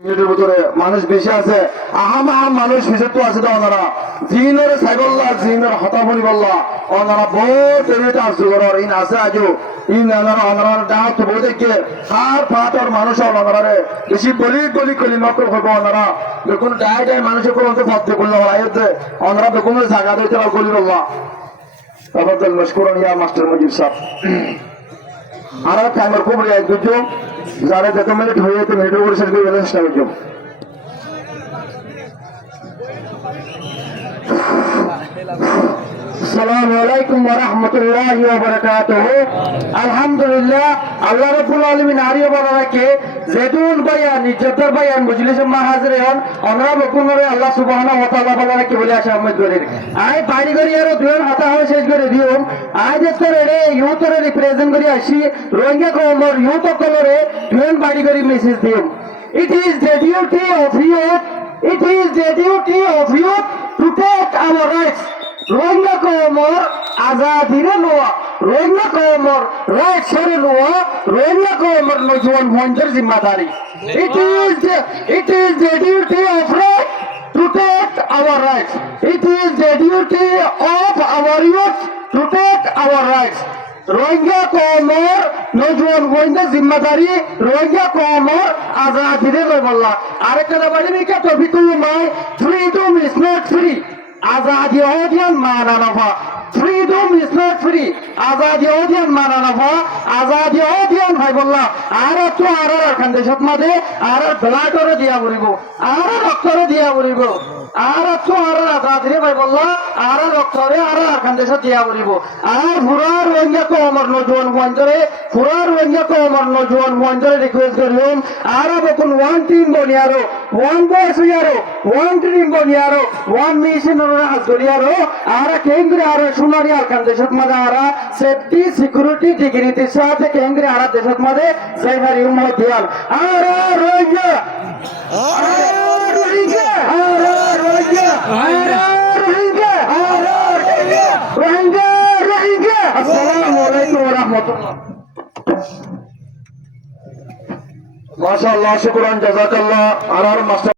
মিনিটের ভিতরে মানুষ বেশি আছে আহাম মানুষ বিশেষ আছে তো ওনারা জিনের সাইবল্লা জিনের হতাফনি বললা ওনারা বহুত দেরিতে আসছে ঘর ইন আছে আজও ইন ওনারা ডাক বই দেখে হার ফাটর মানুষ ওনারা বেশি বলি গলি গলি মাত্র করবো ওনারা দেখুন ডায় ডায় মানুষের কোনো ভর্তি করলো আয়োতে ওনারা দেখুন জায়গা দিতে গলি বললা তফাদ্দল মশকুরান ইয়া মাস্টার মুজিব সাহেব আর টাইমার খুব রেয়াজ বুঝছো যারা যত মিনিট হয়ে যেত মিনিটের উপরে শেষ করে ব্যালেন্সটা বুঝছো আসসালামু আলাইকুম ওয়া রাহমাতুল্লাহি ওয়া বারাকাতুহু আলহামদুলিল্লাহ আল্লাহ রাব্বুল আলামিন আরিয়া বলাকে যেতুন বায়ান নিজ্জতর বায়ান বুঝলিস মা হাজির হন আমরা বকুনরে আল্লাহ সুবহানাহু ওয়া তাআলা বলাকে বলে আসে আহমেদ করে আই বাড়ি করি আর দুই হাতা হয় শেষ করে দিও আই দেখতে রে ইউতরে রিপ্রেজেন্ট করি আসি রোহিঙ্গা কমর ইউত কলরে দুই বাড়ি করি মেসেজ দিও it is the duty of youth to take our rights Rohingya কমর আজাদিরে লোয়া রোহিঙ্গা কমর রাইট সরে লোয়া রোহিঙ্গা কমর নজওয়ান মঞ্জর জিম্মাদারি it is the duty of right to take our rights. It is the duty of our youth to take our rights. Rohingya কমর নজওয়ান গোয়েন্দা জিম্মাদারি রোহিঙ্গা কমর আজাদিরে লয় বললা আরেকটা বাড়ি মিকা টপিকুল my freedom is not free आजादी ओदियन माना नफा फ्रीडम इज नॉट फ्री आजादी ओदियन माना नफा आजादी ओदियन भाई बोल्ला आरे तो आरे রাখান দেশত মাঝে আরে ব্লাডরে দিয়া বলিব আরে রক্তরে দিয়া বলিব আরে তো আরে আজাদি ভাই বল্লা আরে রক্তরে আরে রাখান দেশত দিয়া বলিব আর ফুরার রোহিঙ্গা কো আমার নজওয়ান মঞ্জরে ফুরার রোহিঙ্গা কো আমার নজওয়ান মঞ্জরে রিকোয়েস্ট করিলাম আরে বকুন ওয়ান টিম বনিয়ারো ওয়ান বয়স ইয়ারো ওয়ান টিম বনিয়ারো ওয়ান মিশন হাজরিয়ারো আর কেন্দ্রে আর সোনারি আরকান দেশত মাঝে আর সেফটি সিকিউরিটি ডিগ্রিটির সাথে কেন্দ্রে আর দেশত মাঝে জায়গার উম্মত দিয়াল আর রোহিঙ্গা আসসালামু আলাইকুম ওয়া রাহমাতুল্লাহ মাশাআল্লাহ শুকরান জাযাকাল্লাহ আর মাস্টার